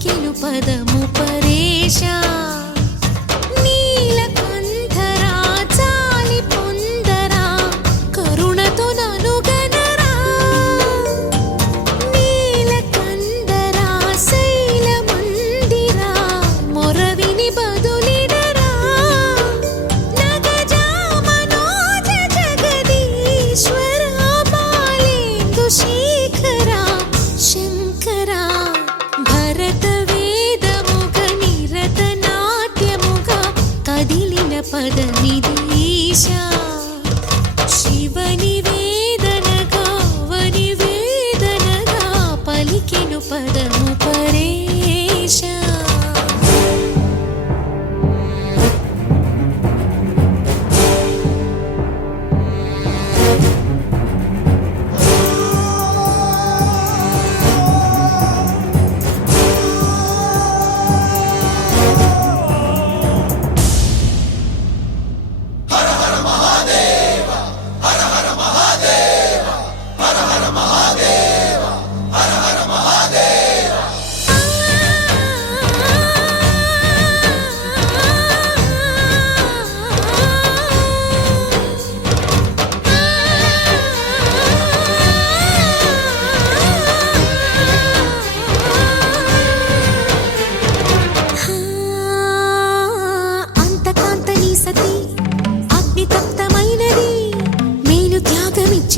పలికెను పదము పరేశ నీలకంఠరా చాలి పొందరా కరుణతో నను గనరా నీలకంఠరా శైల మందిరా మొరవిని బదులినరా నగజా మనోజ జగదీశ్వరా బాలేందు శేఖరా శంకరా భరత వేదముగ నిరత నాట్యముగా కదిలిన పదమిదీశ శివని వేదనగా వని వేదనగా పలికెను పదము పరేశ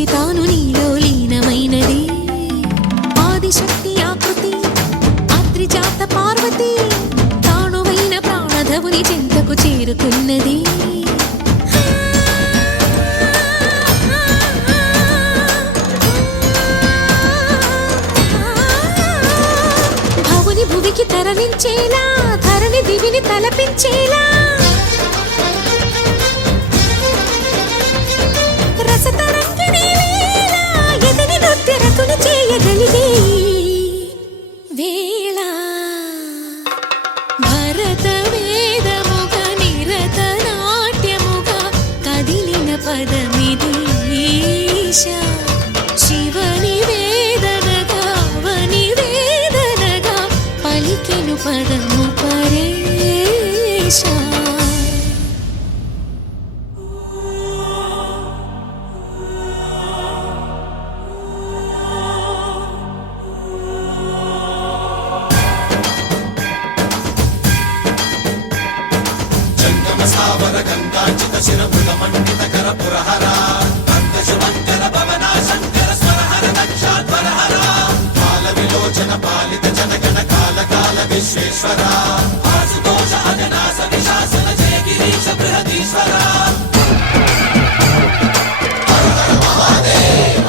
తాను నీలో లీనమైనది ఆదిశక్తి ఆకృతి అద్రిజాత పార్వతి తానువైన ప్రాణధవుని చెంతకు చేరుకున్నది భవుని భువికి తరలించేలా ధరణి దివిని తలపించేలా రసతరంగిణి వేళ ఎదిని నృత్యరతులు చేయగలిగే వేళ భరత వేదముగ నిరత నాట్యముగా కదిలిన పదమిదీశ శివని వేదనగా వని వేదనగా పలికెను పదము పరేశ స్థావర గంగాచిత శిరమృత మండిత కర పురహర పంకజమంకర భవనా శంకర స్వరహర దక్షాధ్వరహర కాల విలోచన పాలిత జనగణ కాల కాల విశ్వేశ్వర ఆశుతోష అజనాశ విశాసన జయ గిరీశ బృహదీశ్వర హర హర మహాదేవ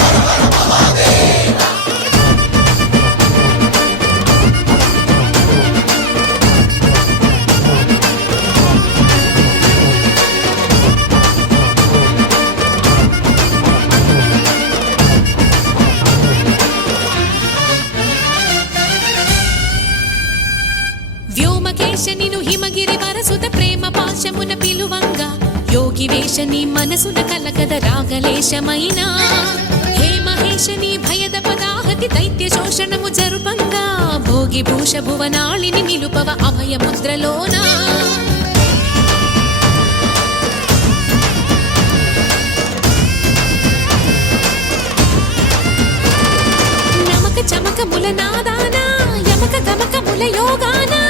హర హర మహాదేవ వ్యోమకేశనిను హిమగిరి వరసుత ప్రేమ పాశమున పిలువంగా యోగి వేషని మనసున కలకద రాగలేశమైన హే మహేశని భయద పదాహతి దైత్య శోషణము జరుపంగా భోగి భూష భువనాళిని నిలుపవ అభయ ముద్రలోన నమక చమక ముల నాదానా యమక గమక ముల యోగానా